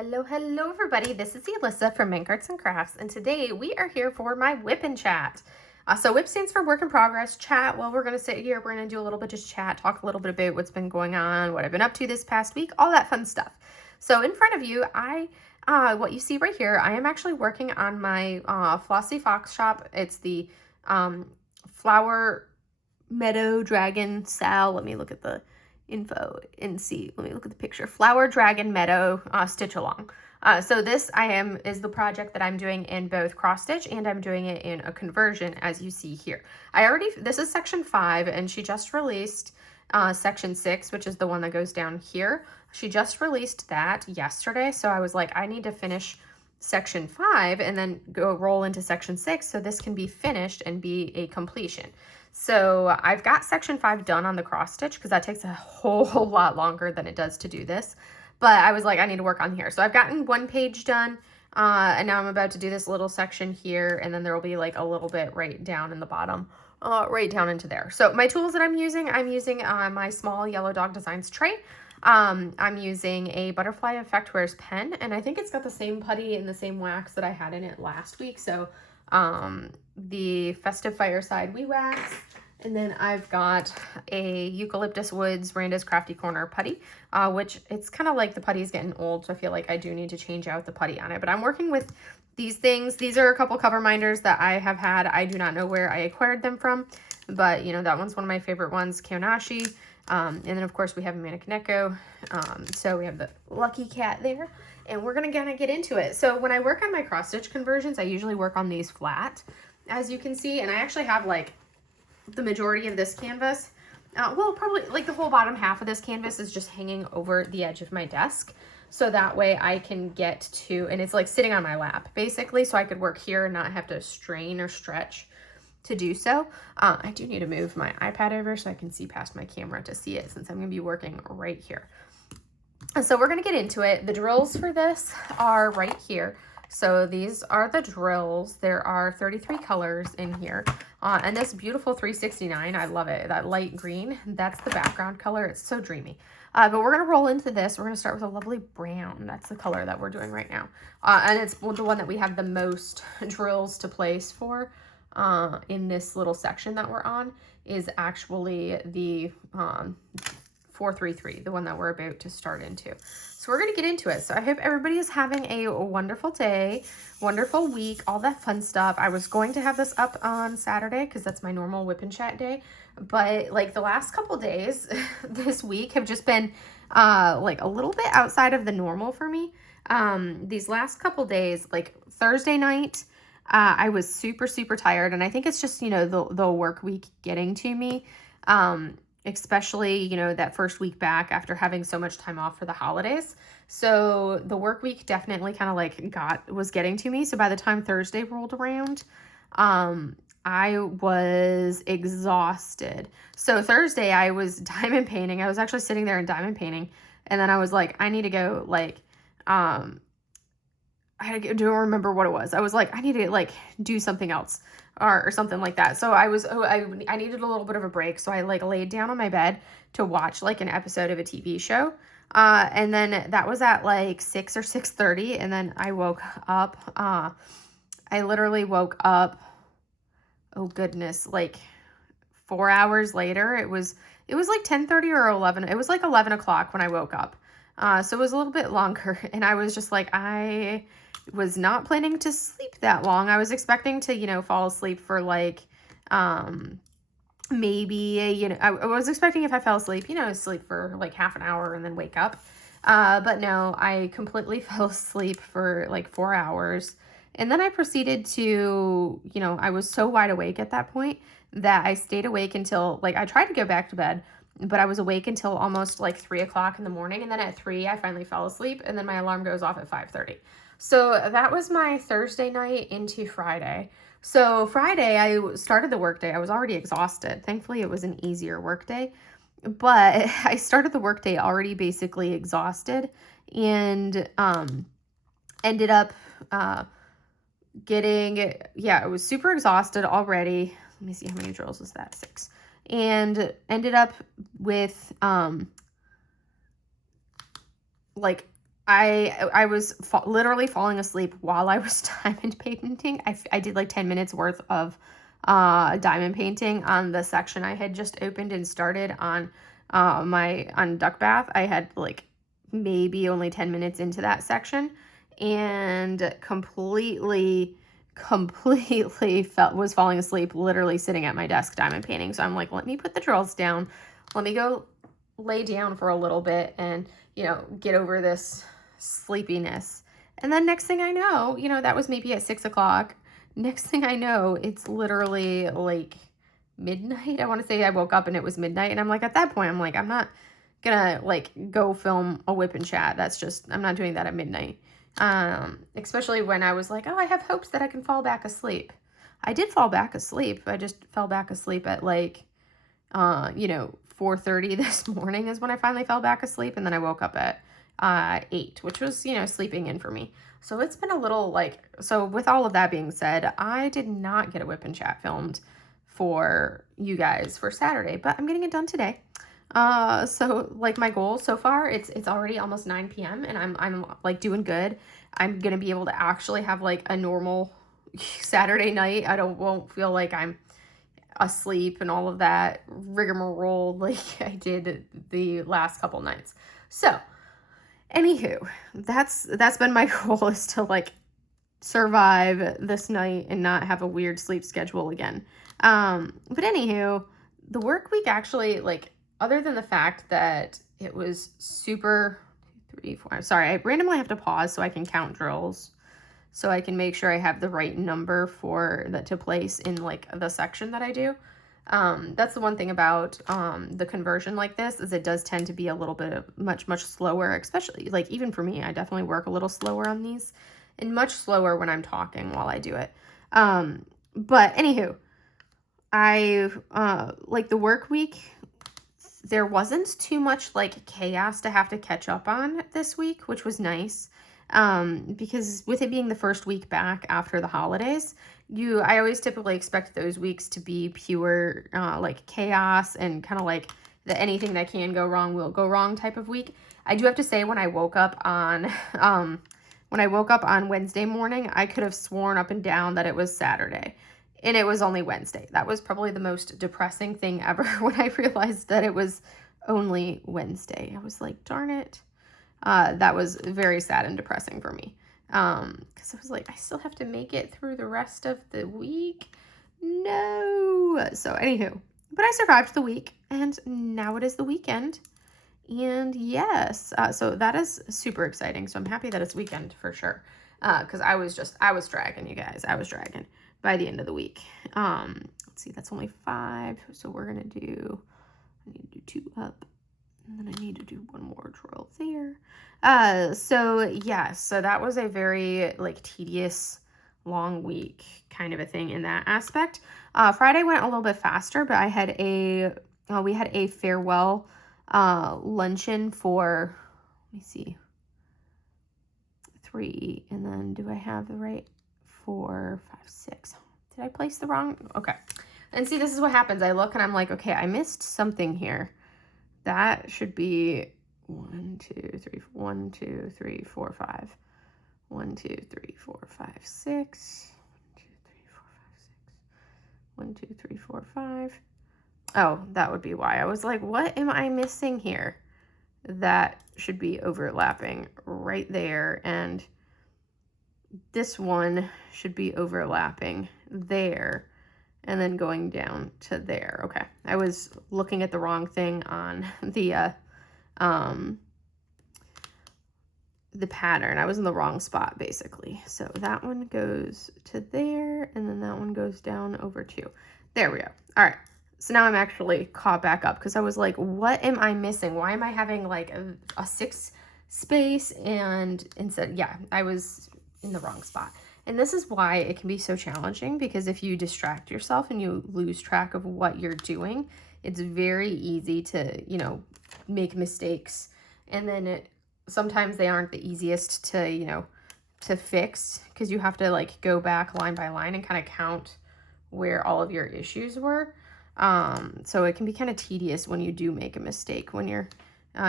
Hello everybody. This is Alyssa from Mink Arts and Crafts, and today we are here for my WIP and chat. So WIP stands for work in progress. Chat, well, we're going to sit here, we're going to do a little bit of chat, talk a little bit about what's been going on, what I've been up to this past week, all that fun stuff. So in front of you, what you see right here, I am actually working on my Flossy Fox Shop. It's the Flower Meadow Dragon Sal. Let me look at the info and see. Let me look at the picture. Flower Dragon Meadow stitch along. So this is the project that I'm doing in both cross stitch, and I'm doing it in a conversion, as you see here. This is section 5, and she just released section 6, which is the one that goes down here. She just released that yesterday, so I was like, I need to finish section 5 and then go roll into section 6 so this can be finished and be a completion. So I've got section 5 done on the cross stitch because that takes a whole lot longer than it does to do this. But I was like, I need to work on here. So I've gotten one page done, and now I'm about to do this little section here, and then there will be like a little bit right down in the bottom, right down into there. So my tools that I'm using my small Yellow Dog Designs tray. I'm using a Butterfly Effect Wears pen, and I think it's got the same putty and the same wax that I had in it last week. So the Festive Fireside Wee Wax. And then I've got a Eucalyptus Woods Randa's Crafty Corner putty, which it's kind of like the putty is getting old, so I feel like I do need to change out the putty on it. But I'm working with these things. These are a couple cover minders that I have had. I do not know where I acquired them from, but you know, that one's one of my favorite ones, Kyonashi. And then of course we have a Manikaneko. So we have the Lucky Cat there, and we're gonna kind of get into it. So when I work on my cross stitch conversions, I usually work on these flat, as you can see, and I actually have like the majority of this canvas. Well, probably like the whole bottom half of this canvas is just hanging over the edge of my desk. So that way I can get to, and it's like sitting on my lap basically, so I could work here and not have to strain or stretch to do so. I do need to move my iPad over so I can see past my camera to see it, since I'm gonna be working right here. And so we're gonna get into it. The drills for this are right here. So these are the drills. There are 33 colors in here. And this beautiful 369, I love it. That light green, that's the background color. It's so dreamy. But we're going to roll into this. We're going to start with a lovely brown. That's the color that we're doing right now. And it's the one that we have the most drills to place for in this little section that we're on, is actually the 433, the one that we're about to start into. So we're going to get into it. So I hope everybody is having a wonderful day, wonderful week, all that fun stuff. I was going to have this up on Saturday because that's my normal WIP and chat day. But like the last couple days this week have just been like a little bit outside of the normal for me. These last couple days, like Thursday night, I was super tired. And I think it's just, you know, the work week getting to me. Especially, you know, that first week back after having so much time off for the holidays. So the work week definitely kind of like was getting to me. So by the time Thursday rolled around, I was exhausted. So Thursday I was diamond painting. I was actually sitting there and diamond painting. And then I was like, I need to go like, I don't remember what it was. I was like, I need to like do something else or something like that. So I needed a little bit of a break. So I like laid down on my bed to watch like an episode of a TV show. And then that was at like 6 or 6:30. And then I woke up. I literally woke up, oh goodness, like 4 hours later. It was like 10:30 or 11. It was like 11 o'clock when I woke up. So it was a little bit longer, and I was just like, I was not planning to sleep that long. I was expecting to, you know, fall asleep for like, maybe, you know, I was expecting if I fell asleep, you know, sleep for like half an hour and then wake up. But no, I completely fell asleep for like 4 hours. And then I proceeded to, you know, I was so wide awake at that point that I stayed awake until, like, I tried to go back to bed, but I was awake until almost like 3 o'clock in the morning. And then at 3, I finally fell asleep, and then my alarm goes off at 5:30. So that was my Thursday night into Friday. So Friday, I started the workday. I was already exhausted. Thankfully, it was an easier workday, but I started the workday already basically exhausted, and ended up I was super exhausted already. Let me see, how many drills was that? 6. And ended up with like I was literally falling asleep while I was diamond painting. I did like 10 minutes worth of diamond painting on the section I had just opened and started on on Duck Bath. I had like maybe only 10 minutes into that section and completely was falling asleep, literally sitting at my desk diamond painting. So I'm like, let me put the drills down. Let me go lay down for a little bit and, you know, get over this sleepiness. And then next thing I know, you know, that was maybe at 6 o'clock. Next thing I know, it's literally like midnight. I want to say I woke up and it was midnight. And I'm like, at that point, I'm like, I'm not gonna like go film a whip and chat. That's just, I'm not doing that at midnight. Especially when I was like, oh, I have hopes that I can fall back asleep. I did fall back asleep. I just fell back asleep at like, you know, 4:30 this morning is when I finally fell back asleep. And then I woke up at 8, which was, you know, sleeping in for me. So it's been a little like, so with all of that being said, I did not get a whip and chat filmed for you guys for Saturday, but I'm getting it done today. So like my goal so far, it's already almost 9 p.m. and I'm like doing good. I'm going to be able to actually have like a normal Saturday night. Won't feel like I'm asleep and all of that rigmarole like I did the last couple nights. So anywho, that's been my goal, is to like survive this night and not have a weird sleep schedule again. But anywho, the work week actually, like, other than the fact that it was super 3, 4, sorry, I randomly have to pause so I can count drills, so I can make sure I have the right number for that to place in like the section that I do. That's the one thing about the conversion like this, is it does tend to be a little bit of much slower, especially like even for me. I definitely work a little slower on these and much slower when I'm talking while I do it. But anywho, I like the work week, there wasn't too much like chaos to have to catch up on this week, which was nice. Because with it being the first week back after the holidays, I always typically expect those weeks to be pure like chaos and kind of like the anything that can go wrong will go wrong type of week. I do have to say, when I woke up on Wednesday morning, I could have sworn up and down that it was Saturday, and it was only Wednesday. That was probably the most depressing thing ever when I realized that it was only Wednesday. I was like, darn it. That was very sad and depressing for me. Because I was like, I still have to make it through the rest of the week. No. So anywho, but I survived the week, and now it is the weekend. And yes, so that is super exciting. So I'm happy that it's weekend for sure. Because I was dragging, you guys. I was dragging by the end of the week. Let's see, that's only 5. So we're going to do, I need to do 2 up. And then I need to do 1 more drill there. So yeah, so that was a very like tedious, long week kind of a thing in that aspect. Friday went a little bit faster, but we had a farewell luncheon for, let me see, 3, and then do I have the right 4, 5, 6? Did I place the wrong? Okay. And see, this is what happens. I look and I'm like, okay, I missed something here. That should be 1, 2, 3, 1, 2, 3, 4, 5. 1, 2, 3, 4, 5, 6. 1, 2, 3, 4, 5. Oh, that would be why. I was like, what am I missing here? That should be overlapping right there. And this one should be overlapping there. And then going down to there. Okay. I was looking at the wrong thing on the pattern. I was in the wrong spot, basically. So that one goes to there, and then that one goes down over to. There we go. All right. So now I'm actually caught back up, because I was like, what am I missing? Why am I having like a 6 space? And instead, yeah, I was in the wrong spot. And this is why it can be so challenging, because if you distract yourself and you lose track of what you're doing, it's very easy to, you know, make mistakes. And then sometimes they aren't the easiest to, you know, to fix, because you have to like go back line by line and kind of count where all of your issues were. So it can be kind of tedious when you do make a mistake, when you're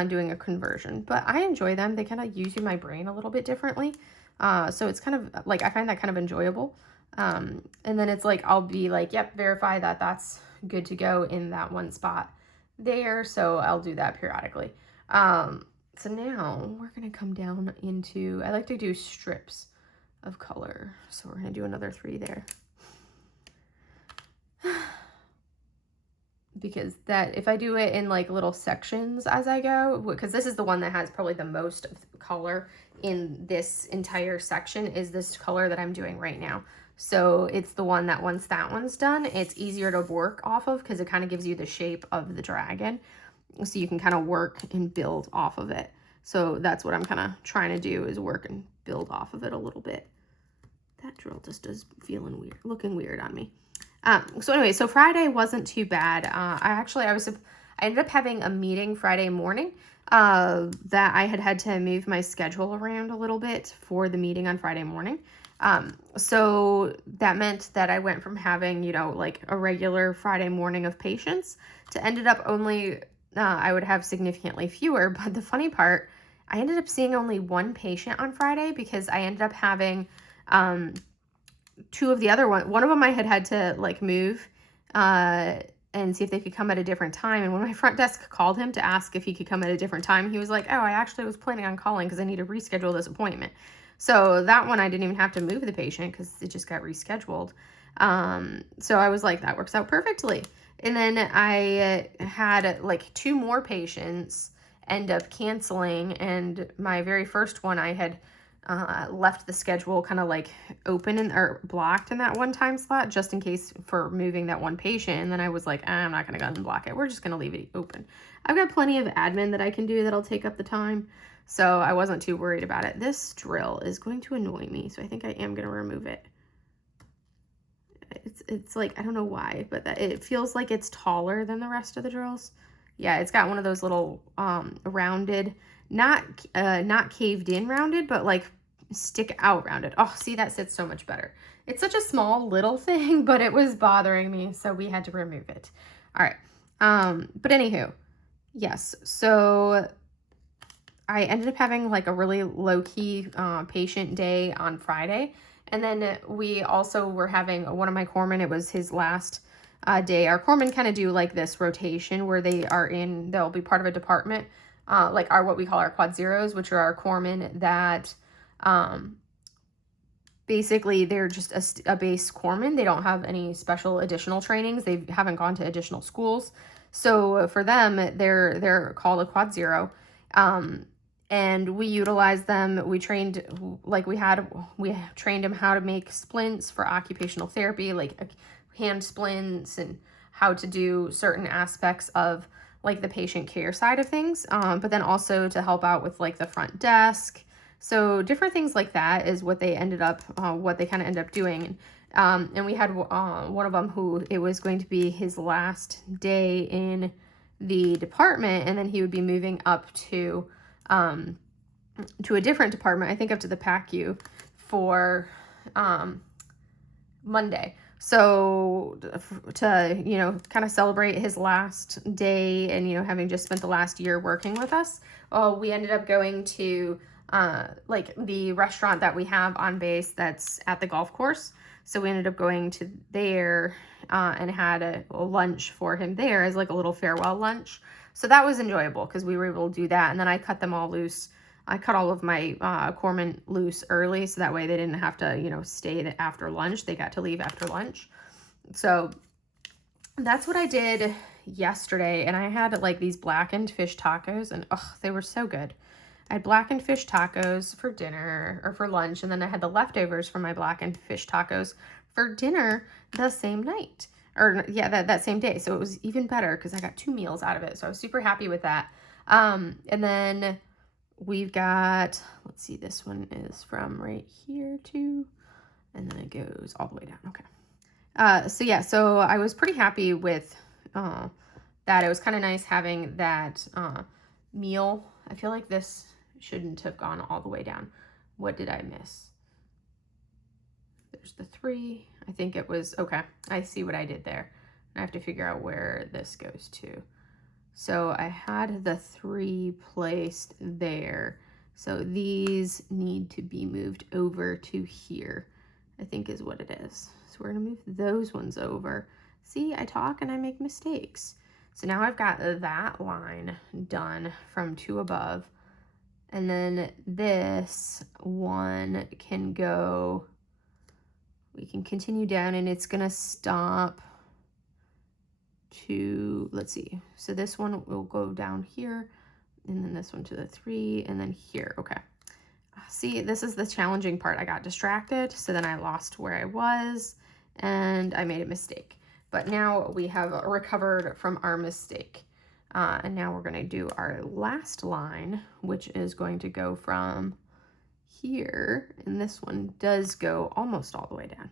doing a conversion, but I enjoy them. They kind of use my brain a little bit differently. So it's kind of like, I find that kind of enjoyable. And then it's like, I'll be like, yep, verify that that's good to go in that one spot there. So I'll do that periodically. So now we're going to come down into, I like to do strips of color. So we're going to do another 3 there. Because that, if I do it in like little sections as I go, because this is the one that has probably the most color in this entire section, is this color that I'm doing right now. So it's the one that once that one's done, it's easier to work off of because it kind of gives you the shape of the dragon. So you can kind of work and build off of it. So that's what I'm kind of trying to do, is work and build off of it a little bit. That drill just is feeling weird, looking weird on me. So anyway, so Friday wasn't too bad. I ended up having a meeting Friday morning, that I had to move my schedule around a little bit for the meeting on Friday morning. So that meant that I went from having, you know, like a regular Friday morning of patients to ended up only, I would have significantly fewer. But the funny part, I ended up seeing only 1 patient on Friday because I ended up having, 2 of the other one of them I had to like move and see if they could come at a different time. And when my front desk called him to ask if he could come at a different time, he was like, oh, I actually was planning on calling because I need to reschedule this appointment. So that one, I didn't even have to move the patient because it just got rescheduled. So I was like, that works out perfectly. And then I had like 2 more patients end up canceling. And my very first one, I had left the schedule kind of like open or blocked in that one time slot just in case for moving that one patient. And then I was like, I'm not going to go and block it. We're just going to leave it open. I've got plenty of admin that I can do that'll take up the time. So I wasn't too worried about it. This drill is going to annoy me. So I think I am going to remove it. It's like, I don't know why, but it feels like it's taller than the rest of the drills. Yeah, it's got one of those little rounded, not caved in rounded, but like stick out rounded. Oh, see, that sits so much better. It's such a small little thing, but it was bothering me, so we had to remove it. All right. But anywho, yes. So I ended up having like a really low-key patient day on Friday. And then we also were having one of my corpsmen, it was his last day. Our corpsmen kind of do like this rotation where they'll be part of a department, like what we call our quad zeros, which are our corpsmen that basically they're just a base corpsman. They don't have any special additional trainings. They haven't gone to additional schools. So for them, they're called a quad zero. And we utilize them. We trained, like we trained them how to make splints for occupational therapy, like hand splints, and how to do certain aspects of like the patient care side of things. But then also to help out with like the front desk. So different things like that is what they kind of ended up doing. And we had one of them who it was going to be his last day in the department, and then he would be moving up to a different department, I think up to the PACU for Monday. So to, you know, kind of celebrate his last day and, you know, having just spent the last year working with us, we ended up going to like the restaurant that we have on base that's at the golf course. So we ended up going to there and had a lunch for him there as like a little farewell lunch. So that was enjoyable because we were able to do that. And then I cut them all loose. I cut all of my corpsmen loose early so that way they didn't have to, you know, stay after lunch. They got to leave after lunch. So that's what I did yesterday. And I had like these blackened fish tacos, and they were so good. I had blackened fish tacos for dinner or for lunch, and then I had the leftovers from my blackened fish tacos for dinner the same night. Or yeah, that same day. So it was even better because I got 2 meals out of it. So I was super happy with that. And then we've got, let's see, this one is from right here too. And then it goes all the way down. Okay. So yeah, so I was pretty happy with that. It was kind of nice having that meal. I feel like this shouldn't have gone all the way down. What did I miss? There's the 3. I think it was, okay, I see what I did there. I have to figure out where this goes to. So I had the 3 placed there. So these need to be moved over to here, I think is what it is. So we're gonna move those ones over. See, I talk and I make mistakes. So now I've got that line done from 2 above. And then this one can go, we can continue down and it's gonna stop to, let's see, so this one will go down here, and then this one to the 3, and then here. Okay, see, this is the challenging part. I got distracted, so then I lost where I was and I made a mistake, but now we have recovered from our mistake. And now we're going to do our last line, which is going to go from here, and this one does go almost all the way down.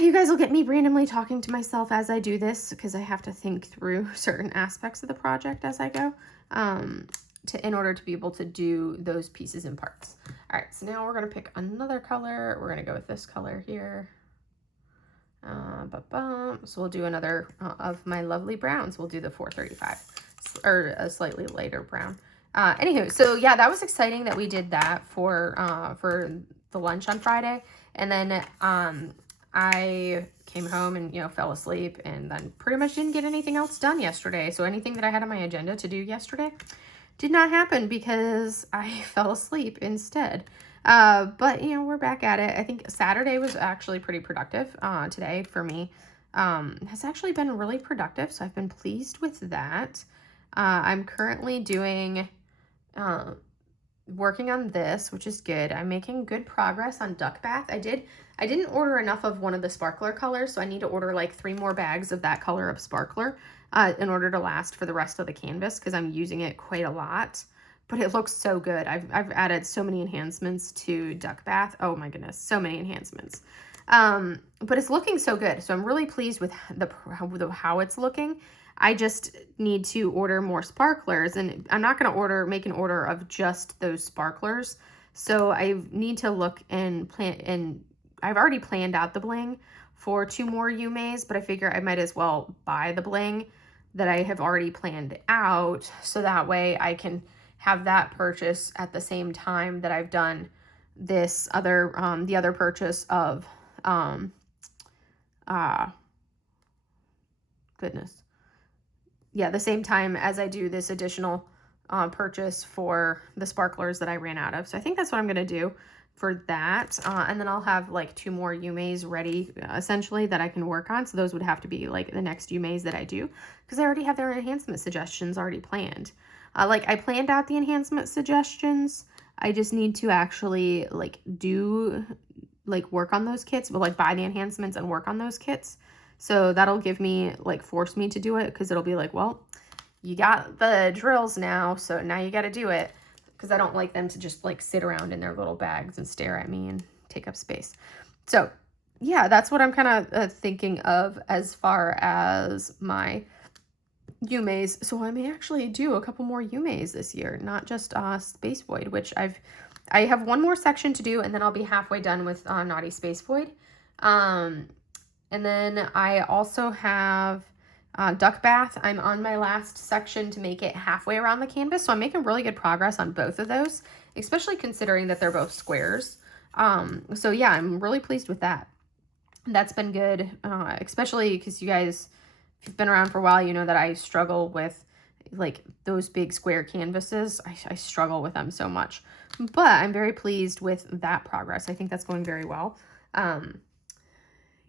You guys will get me randomly talking to myself as I do this because I have to think through certain aspects of the project as I go in order to be able to do those pieces and parts. All right, so now we're going to pick another color. We're going to go with this color here. So we'll do another of my lovely browns. We'll do the 435 or a slightly lighter brown. Anywho, so yeah, that was exciting that we did that for the lunch on Friday. And then I came home and, you know, fell asleep and then pretty much didn't get anything else done yesterday. So anything that I had on my agenda to do yesterday did not happen because I fell asleep instead. But, you know, we're back at it. I think Saturday was actually pretty productive today for me. Has actually been really productive, so I've been pleased with that. I'm currently doing, working on this, which is good. I'm making good progress on duck bath. I didn't order enough of one of the sparkler colors, so I need to order like 3 more bags of that color of sparkler in order to last for the rest of the canvas because I'm using it quite a lot. But it looks so good. I've added so many enhancements to duck bath. Oh my goodness, so many enhancements. But it's looking so good. So I'm really pleased with how it's looking. I just need to order more sparklers, and I'm not going to make an order of just those sparklers. So I need to look and plan, and I've already planned out the bling for 2 more Yumeis, but I figure I might as well buy the bling that I have already planned out, so that way I can have that purchase at the same time that I've done this other, the other purchase of, goodness. Yeah, the same time as I do this additional purchase for the sparklers that I ran out of. So I think that's what I'm going to do for that. And then I'll have like 2 more Yumeis ready, essentially, that I can work on. So those would have to be like the next Yumeis that I do because I already have their enhancement suggestions already planned. Like I planned out the enhancement suggestions. I just need to actually like work on those kits, but like buy the enhancements and work on those kits. So that'll give me like force me to do it because it'll be like, well, you got the drills now, so now you got to do it, because I don't like them to just like sit around in their little bags and stare at me and take up space. So yeah, that's what I'm kind of thinking of as far as my Yumeis. So I may actually do a couple more Yumeis this year, not just Space Void, which I have 1 more section to do, and then I'll be halfway done with Naughty Space Void. And then I also have duck bath. I'm on my last section to make it halfway around the canvas, so I'm making really good progress on both of those, especially considering that they're both squares. So yeah, I'm really pleased with that. That's been good, especially because you guys, if you've been around for a while, you know that I struggle with like those big square canvases. I struggle with them so much, but I'm very pleased with that progress. I think that's going very well.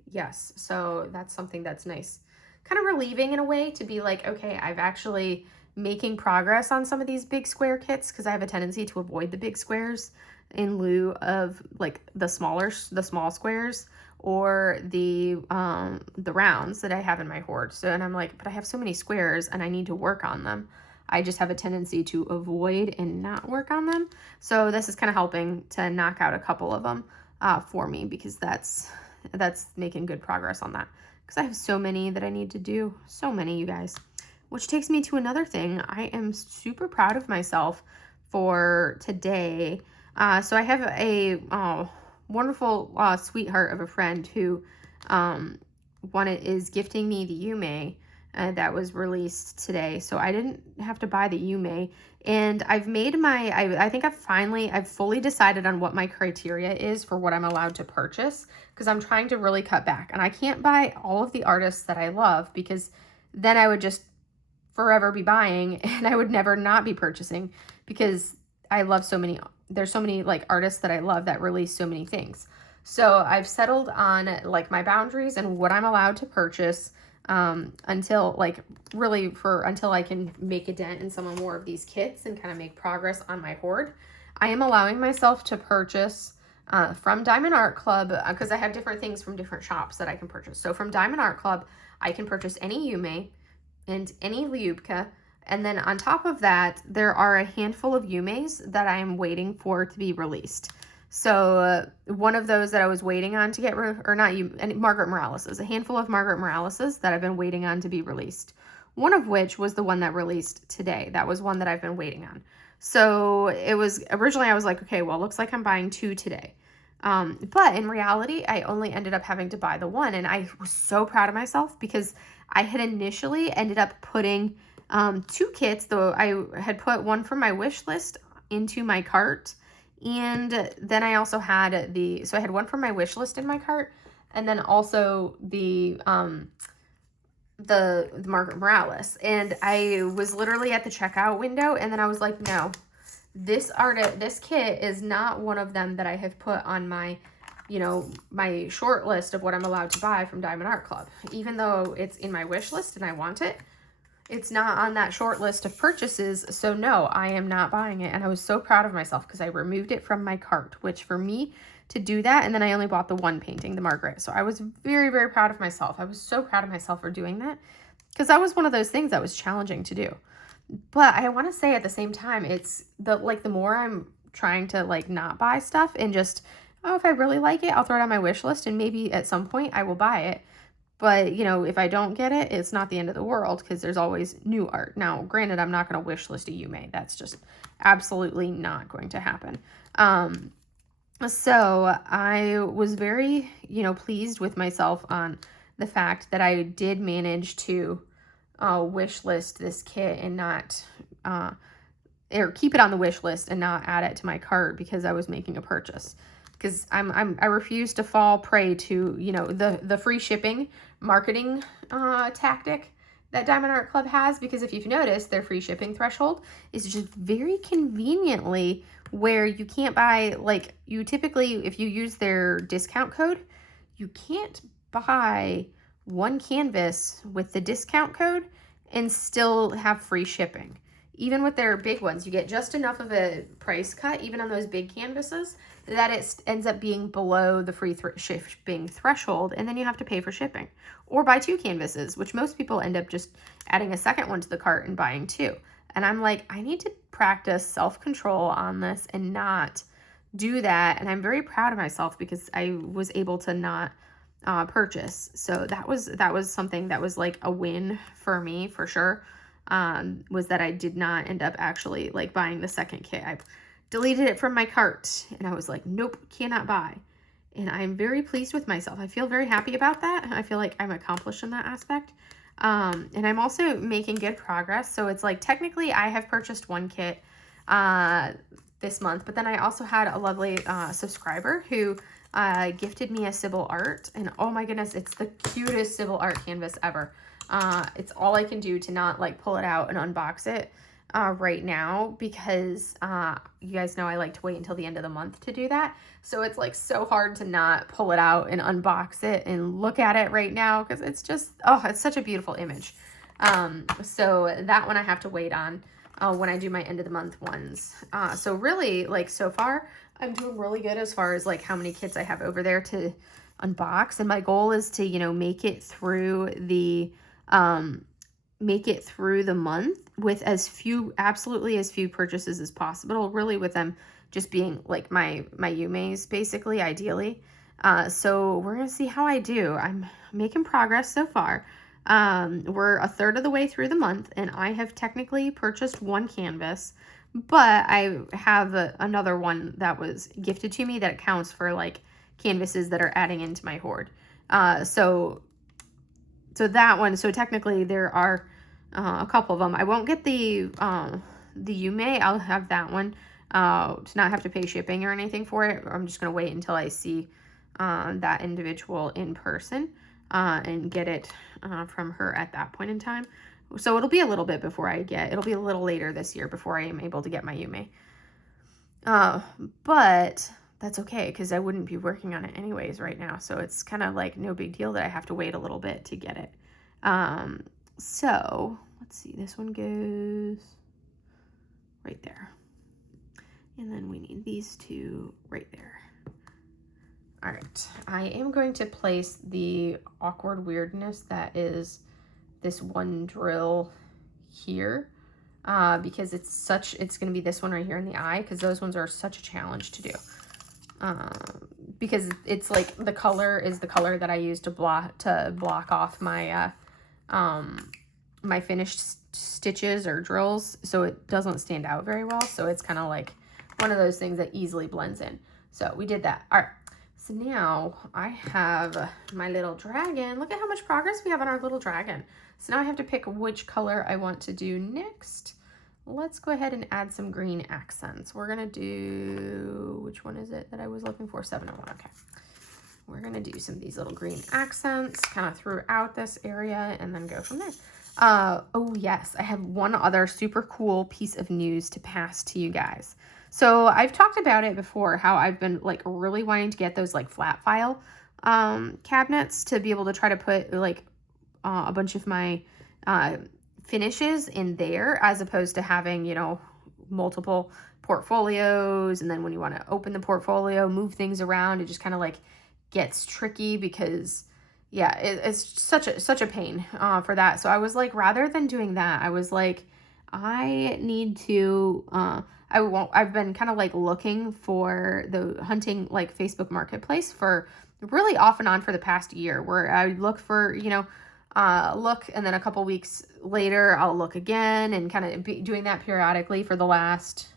Yes, so that's something that's nice. Kind of relieving in a way to be like, okay, I've actually making progress on some of these big square kits, because I have a tendency to avoid the big squares in lieu of like the small squares or the rounds that I have in my hoard. So, and I'm like, but I have so many squares and I need to work on them. I just have a tendency to avoid and not work on them. So this is kind of helping to knock out a couple of them for me, because that's making good progress on that, because I have so many that I need to do. So many, you guys. Which takes me to another thing. I am super proud of myself for today. So I have a wonderful sweetheart of a friend who is gifting me the Yume that was released today. So I didn't have to buy the Yume. And I've made my, I think I've fully decided on what my criteria is for what I'm allowed to purchase, because I'm trying to really cut back. And I can't buy all of the artists that I love, because then I would just forever be buying and I would never not be purchasing, because I love so many, there's so many like artists that I love that release so many things. So I've settled on like my boundaries and what I'm allowed to purchase until like really until I can make a dent in some more of these kits and kind of make progress on my hoard. I am allowing myself to purchase from Diamond Art Club, because I have different things from different shops that I can purchase. So from Diamond Art Club, I can purchase any Yume and any Lyubka. And then on top of that, there are a handful of Yumes that I am waiting for to be released. So one of those that I was waiting on to get, Margaret Morales's, a handful of Margaret Morales's that I've been waiting on to be released. One of which was the one that released today. That was one that I've been waiting on. So it was, originally I was like, okay, well, looks like I'm buying 2 today. But in reality, I only ended up having to buy the one. And I was so proud of myself, because I had initially ended up putting 2 kits, though I had put one from my wish list into my cart. And then I also had so I had one from my wish list in my cart, and then also the Margaret Morales. And I was literally at the checkout window, and then I was like, no, this kit is not one of them that I have put on my, my short list of what I'm allowed to buy from Diamond Art Club. Even though it's in my wish list and I want it, it's not on that short list of purchases. So no, I am not buying it. And I was so proud of myself, because I removed it from my cart, which for me to do that, and then I only bought the one painting, the Margaret. So I was very, very proud of myself. I was so proud of myself for doing that, because that was one of those things that was challenging to do. But I want to say at the same time, it's the more I'm trying to like not buy stuff and just, oh, if I really like it, I'll throw it on my wish list, and maybe at some point I will buy it. But, if I don't get it, it's not the end of the world, because there's always new art. Now, granted, I'm not going to wish list a Yume. That's just absolutely not going to happen. So I was very, pleased with myself on the fact that I did manage to wish list this kit and not, or keep it on the wish list and not add it to my cart because I was making a purchase. Because I refuse to fall prey to, the free shipping marketing tactic that Diamond Art Club has. Because if you've noticed, their free shipping threshold is just very conveniently where you can't buy, like, you typically, if you use their discount code, you can't buy one canvas with the discount code and still have free shipping. Even with their big ones, you get just enough of a price cut, even on those big canvases, that it ends up being below the free shipping threshold, and then you have to pay for shipping. Or buy 2 canvases, which most people end up just adding a second one to the cart and buying 2. And I'm like, I need to practice self-control on this and not do that. And I'm very proud of myself, because I was able to not purchase. So that was something that was like a win for me for sure. Was that I did not end up actually like buying the second kit. I deleted it from my cart, and I was like, nope, cannot buy. And I'm very pleased with myself. I feel very happy about that. I feel like I'm accomplished in that aspect. And I'm also making good progress. So it's like, technically I have purchased 1 kit this month, but then I also had a lovely subscriber who gifted me a Sybil art, and oh my goodness, it's the cutest Sybil art canvas ever. It's all I can do to not like pull it out and unbox it right now, because you guys know I like to wait until the end of the month to do that. So it's like so hard to not pull it out and unbox it and look at it right now, because it's just, oh, it's such a beautiful image. So that one I have to wait on when I do my end of the month ones. So really, like, so far I'm doing really good as far as like how many kits I have over there to unbox, and my goal is to, make it through the month with absolutely as few purchases as possible, really, with them just being like my Yume's basically, ideally. So we're gonna see how I do. I'm making progress so far. We're a third of the way through the month, and I have technically purchased 1 canvas, but I have another one that was gifted to me that counts for like canvases that are adding into my hoard. So So that one, so technically there are a couple of them. I won't get the Yume. I'll have that one to not have to pay shipping or anything for it. I'm just going to wait until I see that individual in person and get it from her at that point in time. So it'll be a little bit before it'll be a little later this year before I am able to get my Yume. But that's okay because I wouldn't be working on it anyways right now. So it's kind of like no big deal that I have to wait a little bit to get it. So let's see, this one goes right there. And then we need these two right there. All right, I am going to place the awkward weirdness that is this one drill here because it's going to be this one right here in the eye because those ones are such a challenge to do. Because it's like the color is the color that I use to block off my my finished stitches or drills, so it doesn't stand out very well. So it's kind of like one of those things that easily blends in. So we did that. All right. So now I have my little dragon. Look at how much progress we have on our little dragon. So now I have to pick which color I want to do next. Let's go ahead and add some green accents. We're going to do, which one is it that I was looking for? 701. Okay. We're going to do some of these little green accents kind of throughout this area and then go from there. Oh yes, I have one other super cool piece of news to pass to you guys. So I've talked about it before, how I've been like really wanting to get those like flat file cabinets to be able to try to put like a bunch of my finishes in there, as opposed to having, you know, multiple portfolios, and then when you want to open the portfolio, move things around, it just kind of like gets tricky because yeah, it's such a pain for that. So I was like, rather than doing that, I was like, I need to I've been kind of like looking for the hunting like Facebook Marketplace for really off and on for the past year, where I look for, you know, look, and then a couple weeks later I'll look again, and kind of be doing that periodically for the last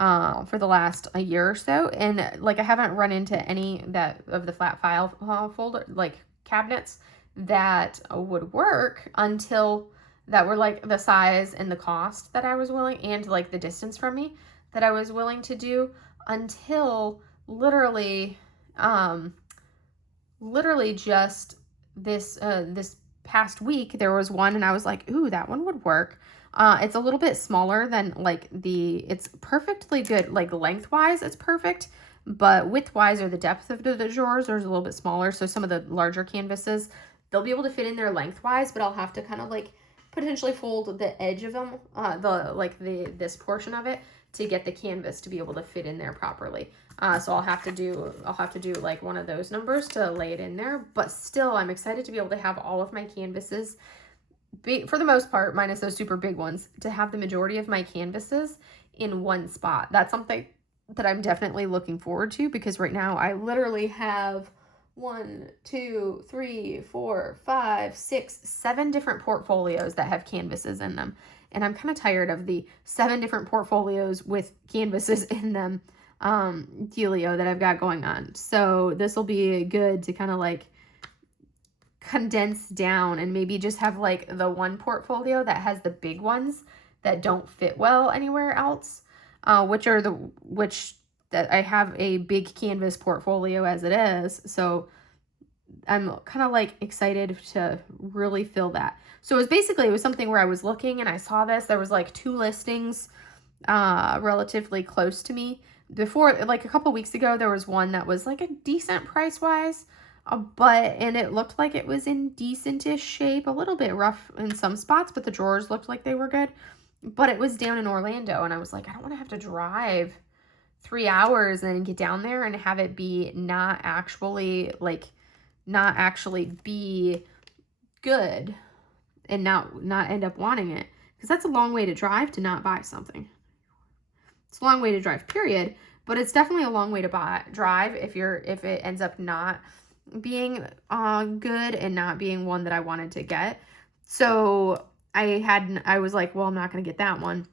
a year or so. And like I haven't run into any that of the flat file folder like cabinets that would work until that were like the size and the cost that I was willing, and like the distance from me that I was willing to do, until literally just this past week there was one, and I was like, ooh, that one would work. It's a little bit smaller than like it's perfectly good, like lengthwise it's perfect, but widthwise, or the depth of the drawers, are a little bit smaller. So some of the larger canvases, they'll be able to fit in there lengthwise, but I'll have to kind of like potentially fold the edge of them, this portion of it, to get the canvas to be able to fit in there properly. So I'll have to do like one of those numbers to lay it in there, but still I'm excited to be able to have all of my canvases, for the most part, minus those super big ones, to have the majority of my canvases in one spot. That's something that I'm definitely looking forward to, because right now I literally have 1, 2, 3, 4, 5, 6, 7 different portfolios that have canvases in them. And I'm kind of tired of the 7 different portfolios with canvases in them dealio that I've got going on. So this will be good to kind of like condense down, and maybe just have like the one portfolio that has the big ones that don't fit well anywhere else, which that I have a big canvas portfolio as it is. So I'm kind of like excited to really fill that. So it was something where I was looking and I saw this. There was like 2 listings relatively close to me. Before, like a couple weeks ago, there was one that was like a decent price wise, and it looked like it was in decentish shape, a little bit rough in some spots, but the drawers looked like they were good. But it was down in Orlando, and I was like, I don't want to have to drive 3 hours and get down there and have it be not actually be good, and not end up wanting it, because that's a long way to drive to not buy something. It's a long way to drive, period, but it's definitely a long way to drive if it ends up not being good and not being one that I wanted to get. So I was like, well, I'm not going to get that one.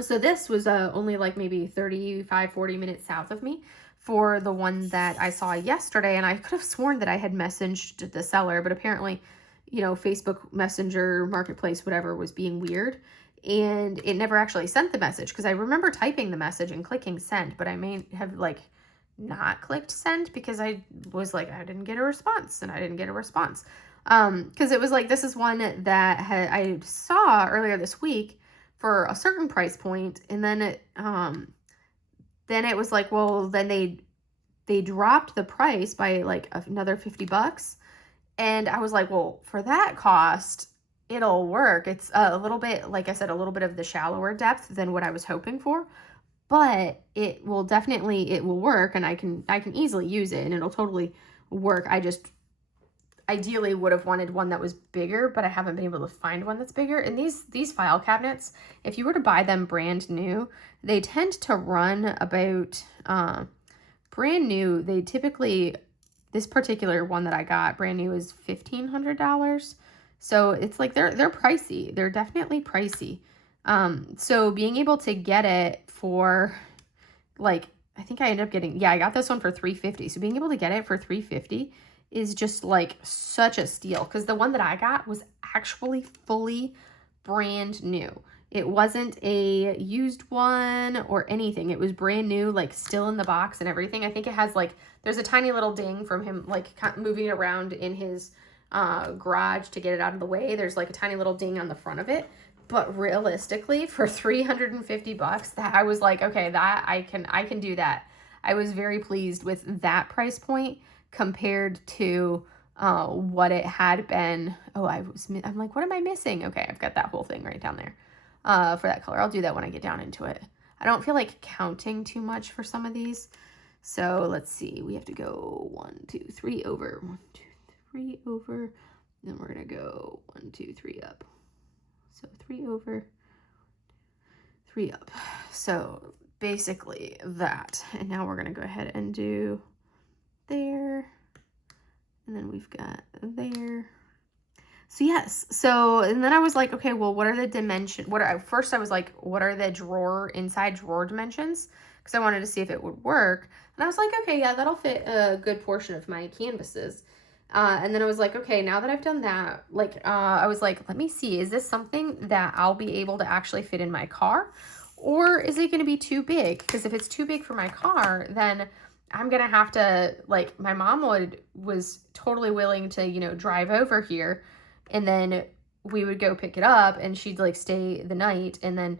So this was only like maybe 35-40 minutes south of me for the one that I saw yesterday, and I could have sworn that I had messaged the seller, but apparently you know, Facebook Messenger, Marketplace, whatever was being weird. And it never actually sent the message because I remember typing the message and clicking send, but I may have like not clicked send because I was like, I didn't get a response and I didn't get a response. Because it was like, this is one that I saw earlier this week for a certain price point, and then it was like, well, then they dropped the price by like another $50. And I was like, well, for that cost, it'll work. It's a little bit, like I said, a little bit of the shallower depth than what I was hoping for, but it will work, and I can easily use it and it'll totally work. I just ideally would have wanted one that was bigger, but I haven't been able to find one that's bigger. And these file cabinets, if you were to buy them brand new, they tend to run about, brand new, they typically, this particular one that I got brand new is $1,500. So it's like they're pricey. They're definitely pricey. So being able to get it for like, I think I ended up getting, yeah, I got this one for $350. So being able to get it for $350 is just like such a steal, because the one that I got was actually fully brand new. It wasn't a used one or anything. It was brand new, like still in the box and everything. I think it has like, there's a tiny little ding from him like moving around in his garage to get it out of the way. There's like a tiny little ding on the front of it. But realistically, for $350, that I was like, okay, that I can do that. I was very pleased with that price point compared to what it had been. Oh, I'm like, what am I missing? Okay, I've got that whole thing right down there for that color. I'll do that when I get down into it. I don't feel like counting too much for some of these. So let's see, we have to go 1, 2, 3 over, 1, 2, 3 over, then we're gonna go 1, 2, 3 up. So 3 over, 3 up. So basically that. And now we're gonna go ahead and do there, and then we've got there. So yes, so, and then I was like, okay, well, what are the dimension, first I was like, what are the inside drawer dimensions? Because I wanted to see if it would work. And I was like, okay, yeah, that'll fit a good portion of my canvases. And then I was like, okay, now that I've done that, like, I was like, let me see, is this something that I'll be able to actually fit in my car? Or is it going to be too big? Because if it's too big for my car, then I'm going to have to, like, my mom was totally willing to, you know, drive over here, and then we would go pick it up, and she'd like stay the night and then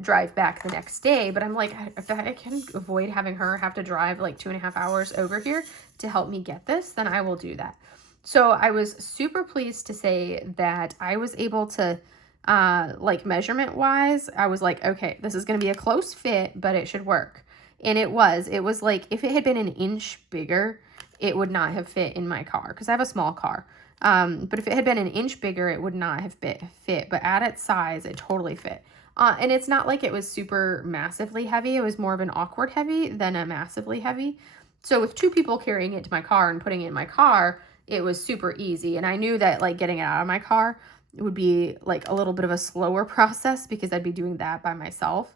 drive back the next day. But I'm like, if I can avoid having her have to drive like 2.5 hours over here to help me get this, then I will do that. So I was super pleased to say that I was able to, like measurement wise, I was like, okay, this is going to be a close fit, but it should work. And it was like, if it had been an inch bigger, it would not have fit in my car, because I have a small car. But if it had been an inch bigger, it would not have fit, but at its size, it totally fit. And it's not like it was super massively heavy. It was more of an awkward heavy than a massively heavy. So with 2 people carrying it to my car and putting it in my car, it was super easy. And I knew that like getting it out of my car, it would be like a little bit of a slower process because I'd be doing that by myself.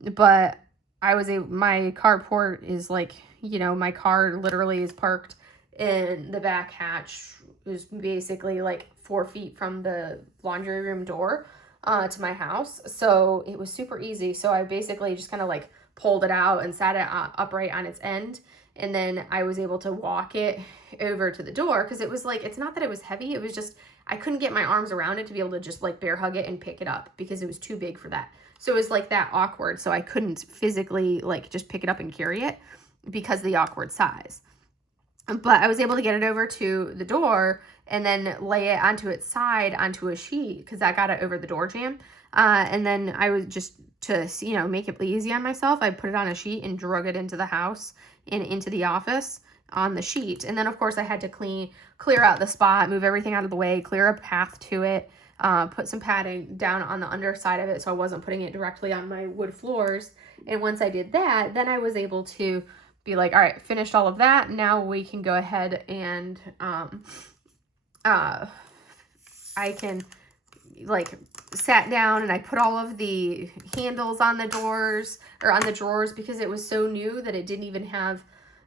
But my carport is like, you know, my car literally is parked in the back hatch, is basically like 4 feet from the laundry room door to my house. So it was super easy. So I basically just kind of like pulled it out and sat it upright on its end. And then I was able to walk it over to the door, because it was like, it's not that it was heavy. It was just, I couldn't get my arms around it to be able to just like bear hug it and pick it up, because it was too big for that. So it was like that awkward. So I couldn't physically like just pick it up and carry it because of the awkward size. But I was able to get it over to the door and then lay it onto its side onto a sheet, because I got it over the door jamb. And then I was just, to, you know, make it easy on myself, I put it on a sheet and drug it into the house and into the office on the sheet. And then of course I had to clear out the spot, move everything out of the way, clear a path to it, put some padding down on the underside of it so I wasn't putting it directly on my wood floors. And once I did that, then I was able to be like, all right, finished all of that. Now we can go ahead and I can like sat down and I put all of the handles on the doors or on the drawers, because it was so new that it didn't even have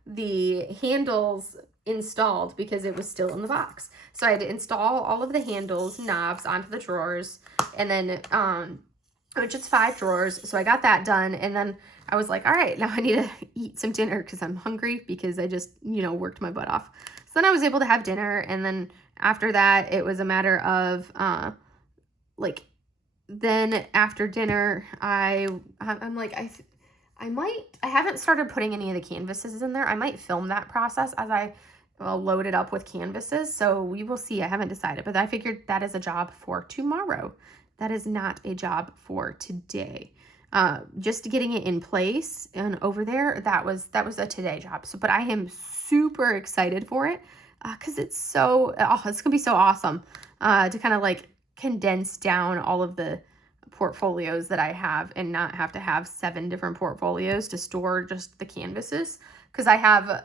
the handles installed because it was still in the box. So I had to install all of the handles, knobs onto the drawers, and then which is 5 drawers. So I got that done, and then I was like, all right, now I need to eat some dinner because I'm hungry because I just, you know, worked my butt off. So then I was able to have dinner, and then after that, it was a matter of like, then after dinner, I'm like, I haven't started putting any of the canvases in there. I might film that process as I load it up with canvases. So we will see. I haven't decided, but I figured that is a job for tomorrow. That is not a job for today. Just getting it in place and over there, that was a today job. So, but I am super excited for it because it's gonna be so awesome to kind of like condense down all of the portfolios that I have and not have to have 7 different portfolios to store just the canvases, because I have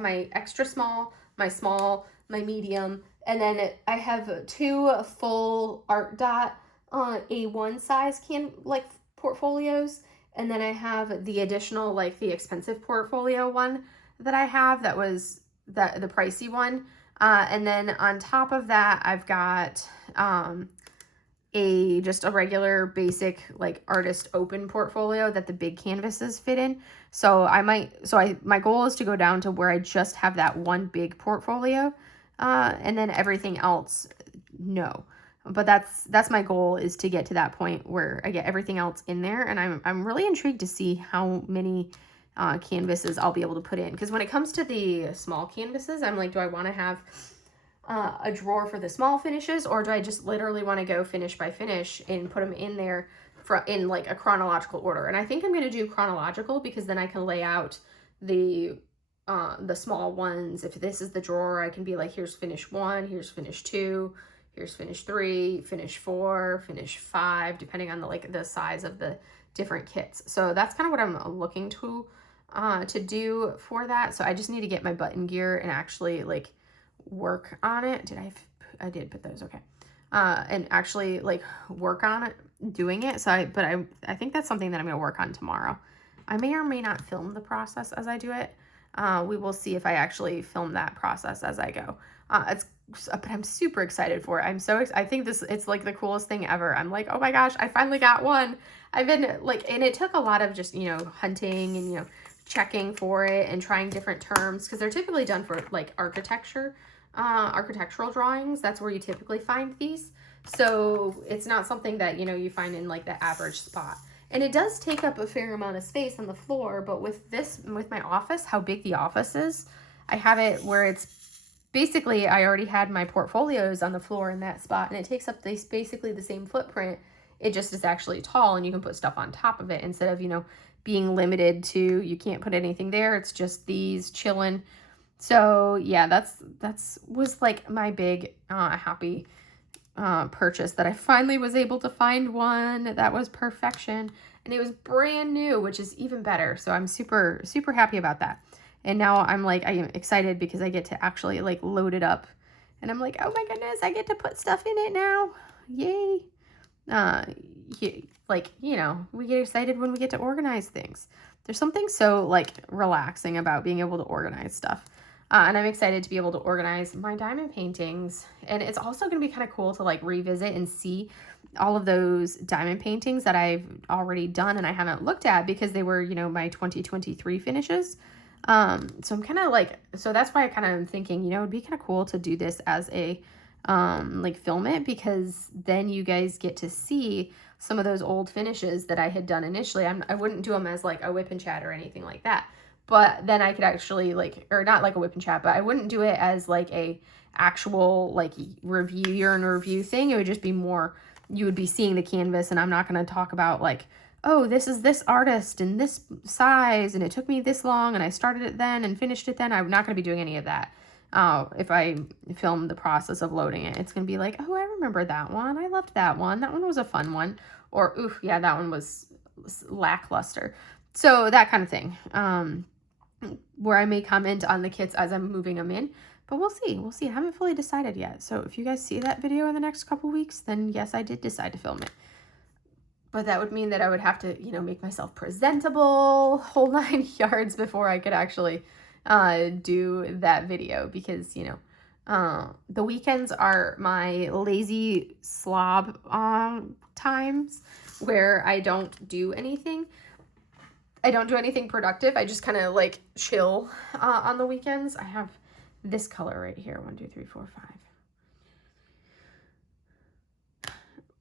my extra small, my small, my medium, and then I have 2 full Art Dot A1 size portfolios, and then I have the additional, like, the expensive portfolio one that I have that was the pricey one, and then on top of that I've got just a regular basic like artist open portfolio that the big canvases fit in. So my goal is to go down to where I just have that one big portfolio, and then everything else, no. But that's my goal, is to get to that point where I get everything else in there, and I'm really intrigued to see how many canvases I'll be able to put in, because when it comes to the small canvases, I'm like, do I want to have a drawer for the small finishes, or do I just literally want to go finish by finish and put them in there in like a chronological order? And I think I'm going to do chronological, because then I can lay out the small ones. If this is the drawer, I can be like, here's finish 1, here's finish 2, here's finish 3, finish 4, finish 5, depending on the size of the different kits. So that's kind of what I'm looking to do for that. So I just need to get my button gear and actually like work on it. I did put those, okay. And actually like work on it, doing it. So I think that's something that I'm going to work on tomorrow. I may or may not film the process as I do it. We will see if I actually film that process as I go. But I'm super excited for it. I think it's like the coolest thing ever. I'm like, oh my gosh, I finally got one. I've been like, and it took a lot of just, hunting and, checking for it and trying different terms, because they're typically done for like architectural drawings. That's where you typically find these. So it's not something that, you find in like the average spot. And it does take up a fair amount of space on the floor, but with my office, how big the office is, I have it where it's basically, I already had my portfolios on the floor in that spot, and it takes up basically the same footprint. It just is actually tall, and you can put stuff on top of it instead of, being limited to, you can't put anything there. It's just these chilling. So yeah, that's was like my big happy purchase, that I finally was able to find one that was perfection, and it was brand new, which is even better. So I'm super, super happy about that. And now I am excited because I get to actually like load it up, and I'm like, oh my goodness, I get to put stuff in it now. Yay. We get excited when we get to organize things. There's something so like relaxing about being able to organize stuff. And I'm excited to be able to organize my diamond paintings. And it's also going to be kind of cool to like revisit and see all of those diamond paintings that I've already done and I haven't looked at, because they were, my 2023 finishes. So I'm kind of like, so that's why I kind of am thinking, it'd be kind of cool to do this as a, like film it, because then you guys get to see some of those old finishes that I had done initially. I wouldn't do them as like a whip and chat or anything like that. But then I could actually or not like a whip and chat, but I wouldn't do it as like a actual like year in review thing. It would just be more, you would be seeing the canvas, and I'm not going to talk about like, oh, this is this artist and this size, and it took me this long, and I started it then and finished it then. I'm not going to be doing any of that. If I film the process of loading it, it's going to be like, oh, I remember that one. I loved that one. That one was a fun one. Or, oof, yeah, that one was lackluster. So that kind of thing. Where I may comment on the kits as I'm moving them in, but we'll see. We'll see. I haven't fully decided yet. So if you guys see that video in the next couple weeks, then yes, I did decide to film it. But that would mean that I would have to, make myself presentable, whole 9 yards before I could actually do that video because, you know, the weekends are my lazy slob times where I don't do anything. I don't do anything productive. I just kind of like chill on the weekends. I have this color right here. 1, 2, 3, 4, 5.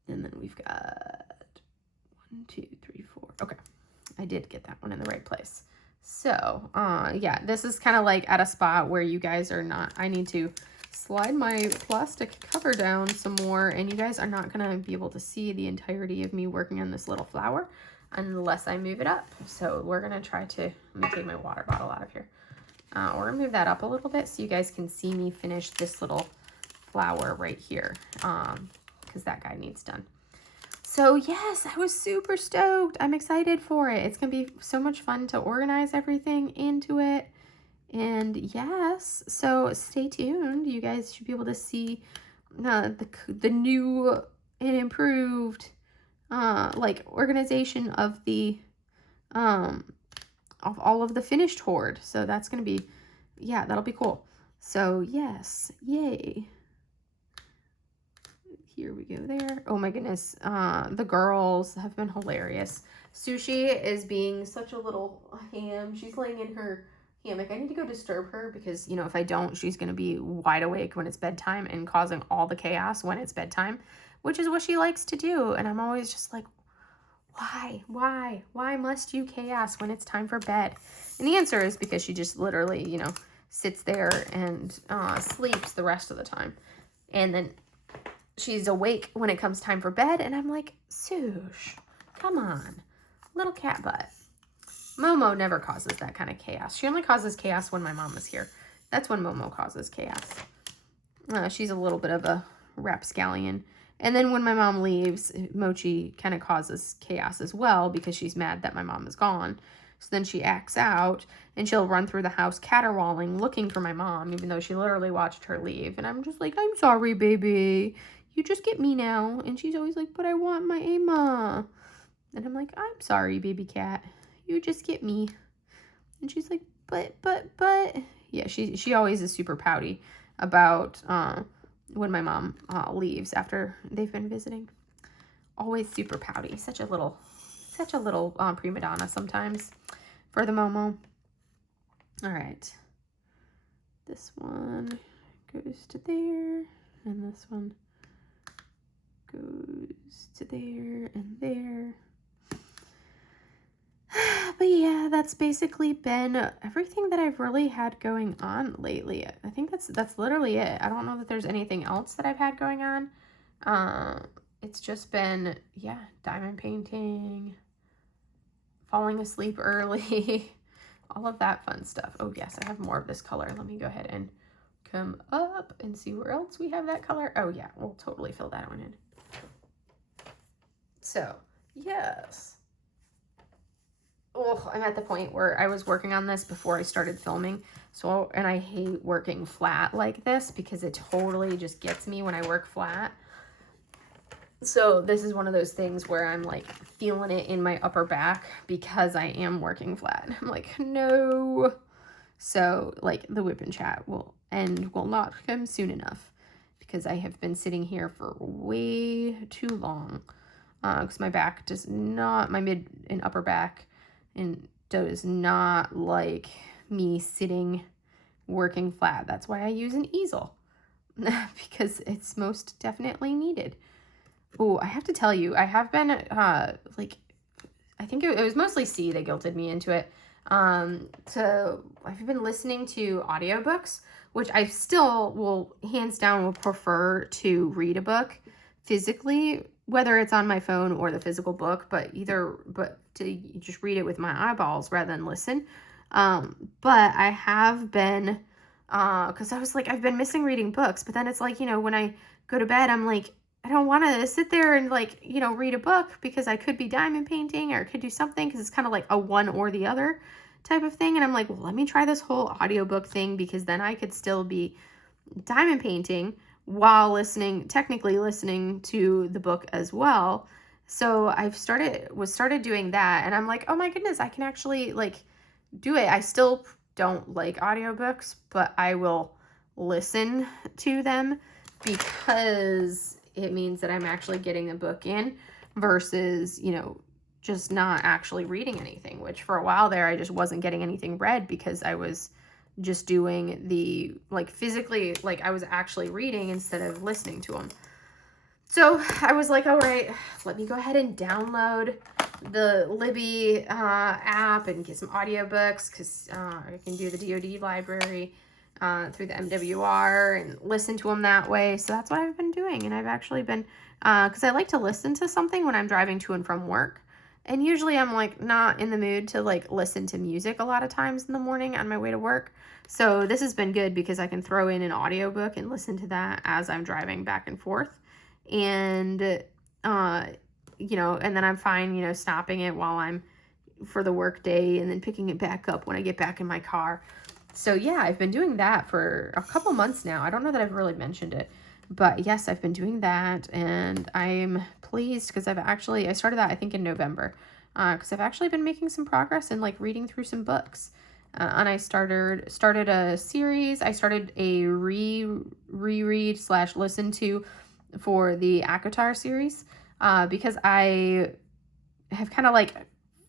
And then we've got 1, 2, 3, 4. Okay. I did get that one in the right place. So, yeah, this is kind of like at a spot where you guys are not, I need to slide my plastic cover down some more, and you guys are not going to be able to see the entirety of me working on this little flower unless I move it up. So we're going to try to, let me take my water bottle out of here. We're going to move that up a little bit so you guys can see me finish this little flower right here, because that guy needs done. So yes, I was super stoked. I'm excited for it. It's going to be so much fun to organize everything into it. And yes, so stay tuned. You guys should be able to see the new and improved like organization of the of all of the finished hoard. So that's going to be, yeah, that'll be cool. So yes, yay. Here we go there. Oh my goodness. The girls have been hilarious. Sushi is being such a little ham. She's laying in her hammock. I need to go disturb her because, you know, if I don't, she's going to be wide awake when it's bedtime and causing all the chaos when it's bedtime, which is what she likes to do. And I'm always just like, why must you chaos when it's time for bed? And the answer is because she just literally, you know, sits there and sleeps the rest of the time. And then she's awake when it comes time for bed, and I'm like, Sush, come on, little cat butt. Momo never causes that kind of chaos. She only causes chaos when my mom is here. That's when Momo causes chaos. She's a little bit of a rapscallion. And then when my mom leaves, Mochi kind of causes chaos as well because she's mad that my mom is gone. So then she acts out, and she'll run through the house caterwauling, looking for my mom, even though she literally watched her leave. And I'm just like, I'm sorry, baby. You just get me now. And she's always like, but I want my Emma. And I'm like, I'm sorry, baby cat. You just get me. And she's like, but. Yeah, she always is super pouty about when my mom leaves after they've been visiting. Always super pouty. Such a little prima donna sometimes for the Momo. All right. This one goes to there, and this one goes to there and there. But yeah, that's basically been everything that I've really had going on lately. I think that's literally it. I don't know that there's anything else that I've had going on. It's just been, yeah, diamond painting, falling asleep early, all of that fun stuff. Oh yes, I have more of this color. Let me go ahead and come up and see where else we have that color. Oh yeah, we'll totally fill that one in. So, yes. Oh, I'm at the point where I was working on this before I started filming. So, and I hate working flat like this because it totally just gets me when I work flat. So this is one of those things where I'm like feeling it in my upper back because I am working flat. I'm like, no. So like the WIP and chat will not come soon enough because I have been sitting here for way too long. Because my back does not, my mid and upper back and does not like me sitting working flat. That's why I use an easel because it's most definitely needed. Oh, I have to tell you, I have been like, I think it was mostly C that guilted me into it. So I've been listening to audiobooks, which I still will hands down will prefer to read a book physically, whether it's on my phone or the physical book, but to just read it with my eyeballs rather than listen. But I have been, cause I was like, I've been missing reading books, but then it's like, you know, when I go to bed, I'm like, I don't want to sit there and like, you know, read a book because I could be diamond painting or could do something because it's kind of like a one or the other type of thing. And I'm like, well, let me try this whole audiobook thing because then I could still be diamond painting while technically listening to the book as well. So I've started doing that, and I'm like, oh my goodness, I can actually like do it. I still don't like audiobooks, but I will listen to them because it means that I'm actually getting a book in versus, you know, just not actually reading anything, which for a while there, I just wasn't getting anything read because I was just doing the, like, physically, like, I was actually reading instead of listening to them. So I was like, all right, let me go ahead and download the Libby app and get some audiobooks because I can do the DoD library through the MWR and listen to them that way. So that's what I've been doing. And I've actually been, because I like to listen to something when I'm driving to and from work. And usually I'm like not in the mood to like listen to music a lot of times in the morning on my way to work. So this has been good because I can throw in an audiobook and listen to that as I'm driving back and forth. And, you know, and then I'm fine, you know, stopping it while I'm for the work day and then picking it back up when I get back in my car. So yeah, I've been doing that for a couple months now. I don't know that I've really mentioned it, but yes, I've been doing that and I'm pleased because I started that I think in November, because I've actually been making some progress in like reading through some books. And I started a series. I started a reread / listen to for the ACOTAR series, because I have kind of like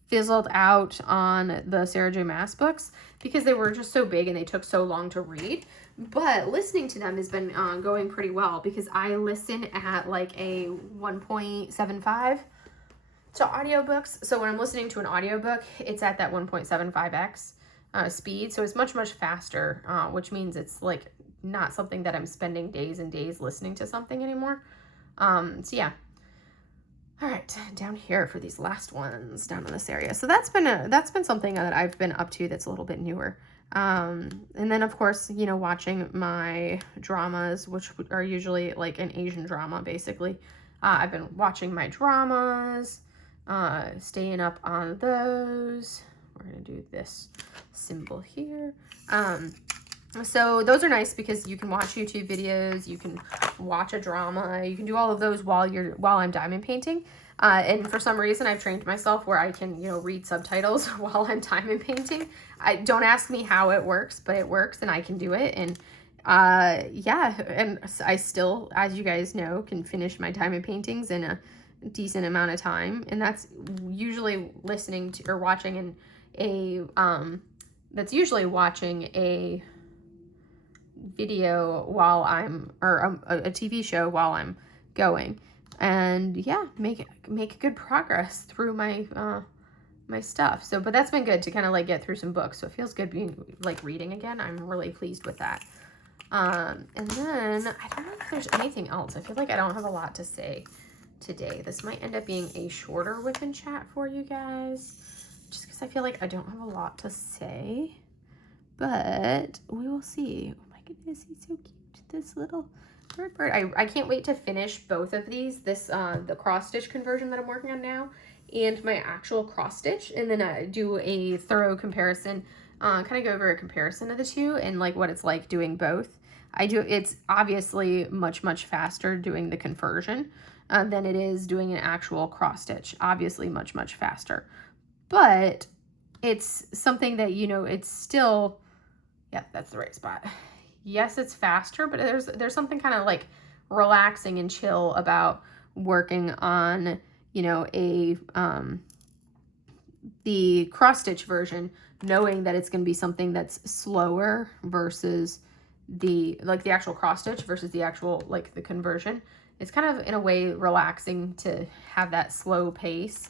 fizzled out on the Sarah J. Maas books because they were just so big and they took so long to read. But listening to them has been going pretty well because I listen at like a 1.75 to audiobooks. So when I'm listening to an audiobook, it's at that 1.75x speed. So it's much, much faster, which means it's like not something that I'm spending days and days listening to something anymore. So yeah. All right, down here for these last ones down in this area. So that's been something that I've been up to that's a little bit newer. And then of course, you know, watching my dramas, which are usually like an Asian drama, basically. I've been watching my dramas, staying up on those. We're gonna do this symbol here. So those are nice because you can watch YouTube videos, you can watch a drama, you can do all of those while I'm diamond painting. And for some reason I've trained myself where I can, you know, read subtitles while I'm diamond painting. Don't ask me how it works, but it works and I can do it. And yeah, and I still, as you guys know, can finish my diamond paintings in a decent amount of time. And that's usually listening to or watching that's usually watching a video while I'm, or a TV show while I'm going, and yeah, make good progress through my my stuff. So, but that's been good to kind of like get through some books. So it feels good being like reading again. I'm really pleased with that. And then I don't know if there's anything else. I feel like I don't have a lot to say today. This might end up being a shorter whip and chat for you guys, just because I feel like I don't have a lot to say, but we will see. Goodness, he's so cute, this little bird. I can't wait to finish both of these, this the cross stitch conversion that I'm working on now and my actual cross stitch, and then I do a thorough comparison, kind of go over a comparison of the two and like what it's like doing both. It's obviously much faster doing the conversion than it is doing an actual cross stitch, obviously much faster, but it's something that, you know, it's still, yeah, that's the right spot. Yes, it's faster, but there's something kind of like relaxing and chill about working on, you know, the cross stitch version, knowing that it's going to be something that's slower versus the actual cross stitch versus the actual like the conversion. It's kind of in a way relaxing to have that slow pace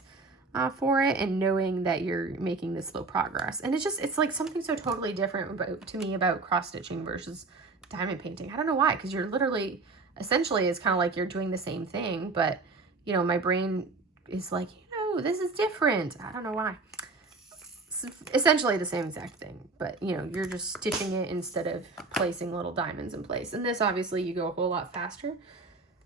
for it, and knowing that you're making this slow progress. And it's like something so totally different to me about cross stitching versus diamond painting. I don't know why, because you're literally, essentially, it's kind of like you're doing the same thing, but, you know, my brain is like, you know, this is different. I don't know why. It's essentially the same exact thing, but, you know, you're just stitching it instead of placing little diamonds in place. And this, obviously, you go a whole lot faster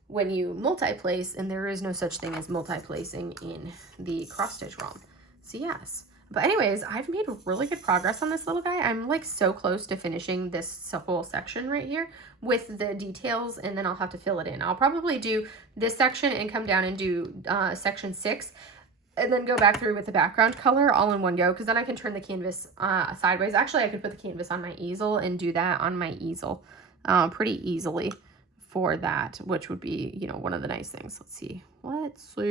when you multi-place, and there is no such thing as multi-placing in the cross-stitch realm. So yes, but anyways, I've made really good progress on this little guy. I'm like so close to finishing this whole section right here with the details, and then I'll have to fill it in. I'll probably do this section and come down and do section 6. and then go back through with the background color all in one go, because then I can turn the canvas sideways. Actually, I could put the canvas on my easel and do that on my easel pretty easily for that, which would be, you know, one of the nice things. Let's see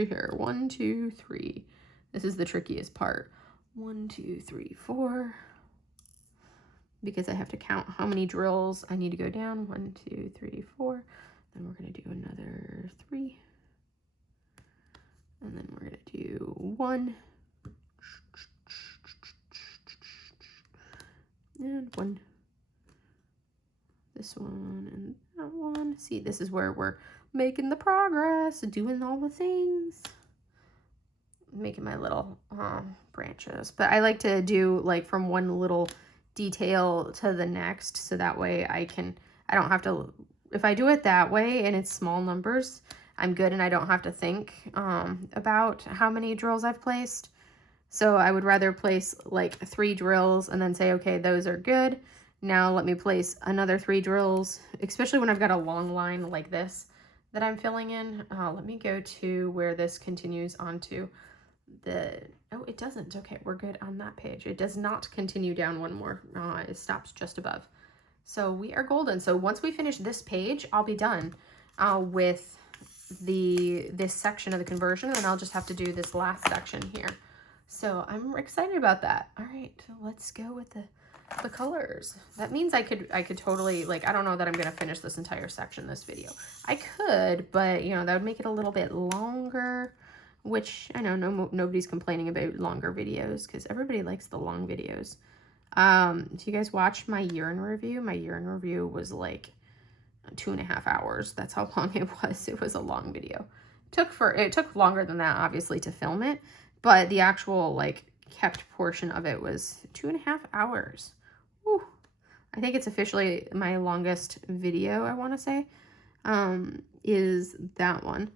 here. 1, 2, 3. This is the trickiest part. 1, 2, 3, 4. Because I have to count how many drills I need to go down. 1, 2, 3, 4. Then we're going to do another 3. And then we're going to do 1. And 1. This one and that one. See, this is where we're making the progress, doing all the things. Making my little branches. But I like to do like from one little detail to the next, so that way I don't have to, if I do it that way and it's small numbers, I'm good and I don't have to think about how many drills I've placed. So I would rather place like 3 drills and then say, okay, those are good. Now let me place another 3 drills, especially when I've got a long line like this that I'm filling in. Let me go to where this continues onto the, oh, it doesn't. Okay, we're good on that page. It does not continue down one more. It stops just above. So we are golden. So once we finish this page, I'll be done with this section of the conversion, and then I'll just have to do this last section here. So I'm excited about that. All right, let's go with the colors. That means I could totally, like, I don't know that I'm gonna finish this entire section this video. I could, but you know, that would make it a little bit longer, which I know nobody's complaining about longer videos because everybody likes the long videos. If you guys watched my year in review, was like 2.5 hours. That's how long it was. It was a long video. It took longer than that, obviously, to film it, but the actual like kept portion of it was 2.5 hours. Whew. I think it's officially my longest video, I want to say, is that one,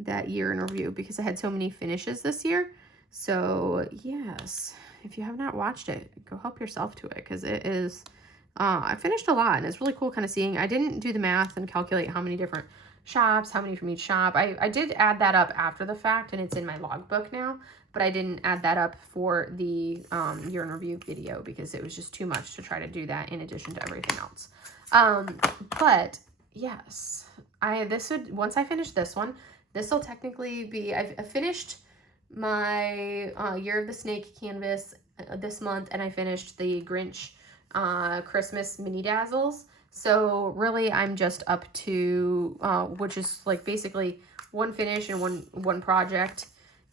that year in review, because I had so many finishes this year. So yes, if you have not watched it, go help yourself to it, because it is, I finished a lot, and it's really cool kind of seeing. I didn't do the math and calculate how many different shops, how many from each shop. I did add that up after the fact, and it's in my logbook now, but I didn't add that up for the year in review video because it was just too much to try to do that in addition to everything else. But yes, once I finish this one, this will technically be, I finished my Year of the Snake canvas this month, and I finished the Grinch Christmas mini dazzles. So really I'm just up to, which is like basically one finish and one project.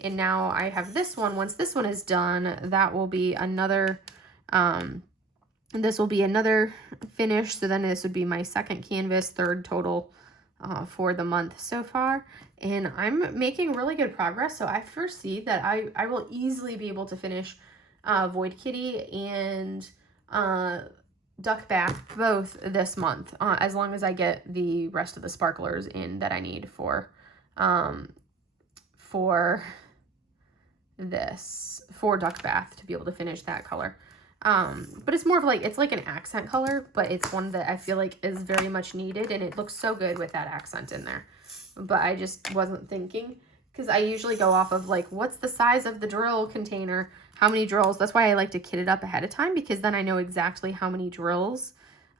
And now I have this one. Once this one is done, that will be another, this will be another finish. So then this would be my second canvas, third total for the month so far. And I'm making really good progress. So I foresee that I will easily be able to finish Void Kitty and Duck Bath both this month, as long as I get the rest of the sparklers in that I need for Duck Bath to be able to finish that color. But it's more of like, it's like an accent color, but it's one that I feel like is very much needed, and it looks so good with that accent in there. But I just wasn't thinking, because I usually go off of like, what's the size of the drill container? How many drills? That's why I like to kit it up ahead of time, because then I know exactly how many drills,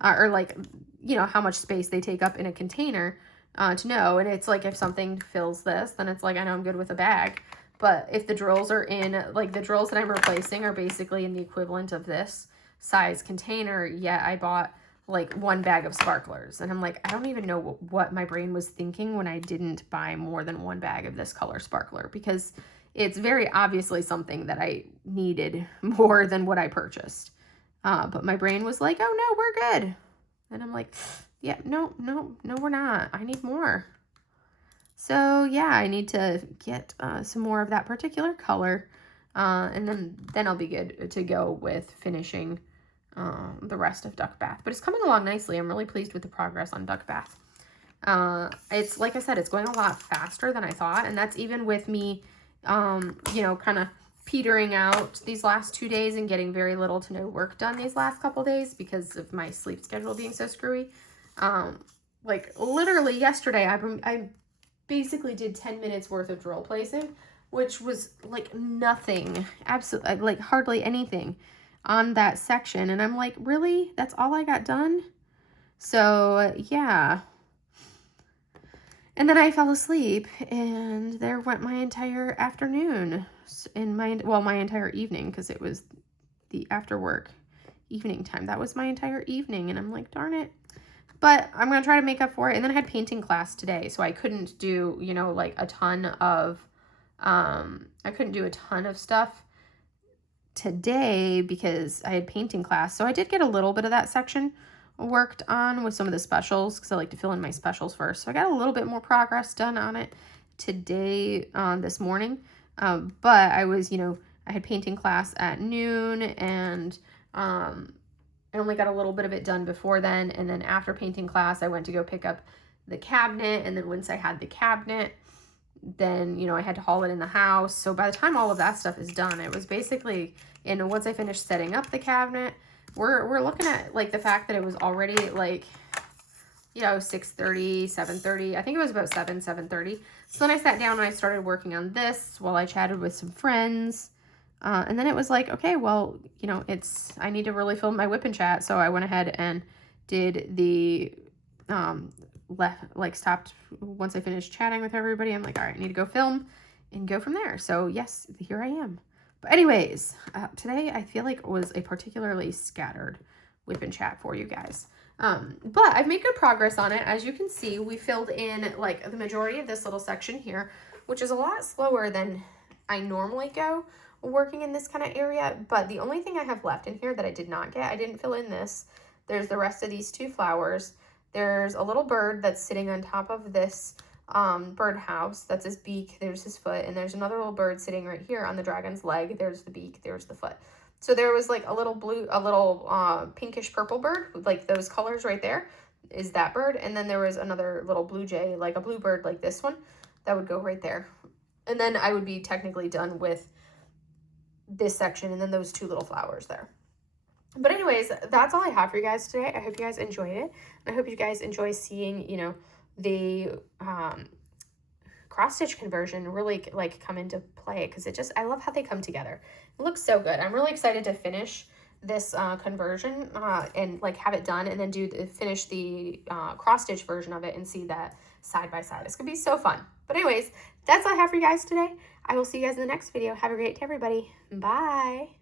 or like, you know, how much space they take up in a container to know. And it's like, if something fills this, then it's like, I know I'm good with a bag. But if the drills are in, like the drills that I'm replacing are basically in the equivalent of this size container, yet I bought like 1 bag of sparklers. And I'm like, I don't even know what my brain was thinking when I didn't buy more than 1 bag of this color sparkler, because it's very obviously something that I needed more than what I purchased. But my brain was like, oh no, we're good. And I'm like, yeah, no, we're not. I need more. So yeah, I need to get some more of that particular color. And then I'll be good to go with finishing the rest of Duck Bath. But it's coming along nicely. I'm really pleased with the progress on Duck Bath. It's, like I said, it's going a lot faster than I thought. And that's even with me, you know, kind of petering out these last 2 days and getting very little to no work done these last couple days because of my sleep schedule being so screwy. Like literally yesterday, I basically did 10 minutes worth of drill placing, which was like nothing, absolutely, like hardly anything on that section. And I'm like, really? That's all I got done? So yeah. And then I fell asleep, and there went my entire afternoon my entire evening, because it was the after work evening time. That was my entire evening, and I'm like, darn it. But I'm going to try to make up for it. And then I had painting class today, so I couldn't do, you know, like a ton of, stuff today because I had painting class. So I did get a little bit of that section worked on with some of the specials, because I like to fill in my specials first. So I got a little bit more progress done on it today, this morning. But I was, you know, I had painting class at noon, and I only got a little bit of it done before then. And then after painting class, I went to go pick up the cabinet. And then once I had the cabinet, then, you know, I had to haul it in the house. So by the time all of that stuff is done, it was basically, and once I finished setting up the cabinet, we're looking at like the fact that it was already like, you know, 6:30, 7:30. I think it was about 7:30. So then I sat down and I started working on this while I chatted with some friends. And then it was like, okay, well, you know, I need to really film my WIP and chat. So I went ahead and did the, stopped once I finished chatting with everybody. I'm like, all right, I need to go film and go from there. So yes, here I am. But anyways, today I feel like it was a particularly scattered WIP and chat for you guys. But I've made good progress on it. As you can see, we filled in like the majority of this little section here, which is a lot slower than I normally go working in this kind of area. But the only thing I have left in here that I did not get, I didn't fill in this. There's the rest of these two flowers. There's a little bird that's sitting on top of this birdhouse. That's his beak. There's his foot. And there's another little bird sitting right here on the dragon's leg. There's the beak. There's the foot. So there was like a little pinkish purple bird, like those colors right there is that bird. And then there was another little blue jay, like a blue bird like this one, that would go right there. And then I would be technically done with this section, and then those two little flowers there. But anyways, that's all I have for you guys today. I hope you guys enjoyed it. I hope you guys enjoy seeing, you know, the cross stitch conversion really like come into play, because I love how they come together. It looks so good. I'm really excited to finish this conversion and like have it done, and then finish the cross stitch version of it and see that side by side. It's gonna be so fun. But anyways, that's all I have for you guys today. I will see you guys in the next video. Have a great day, everybody. Bye.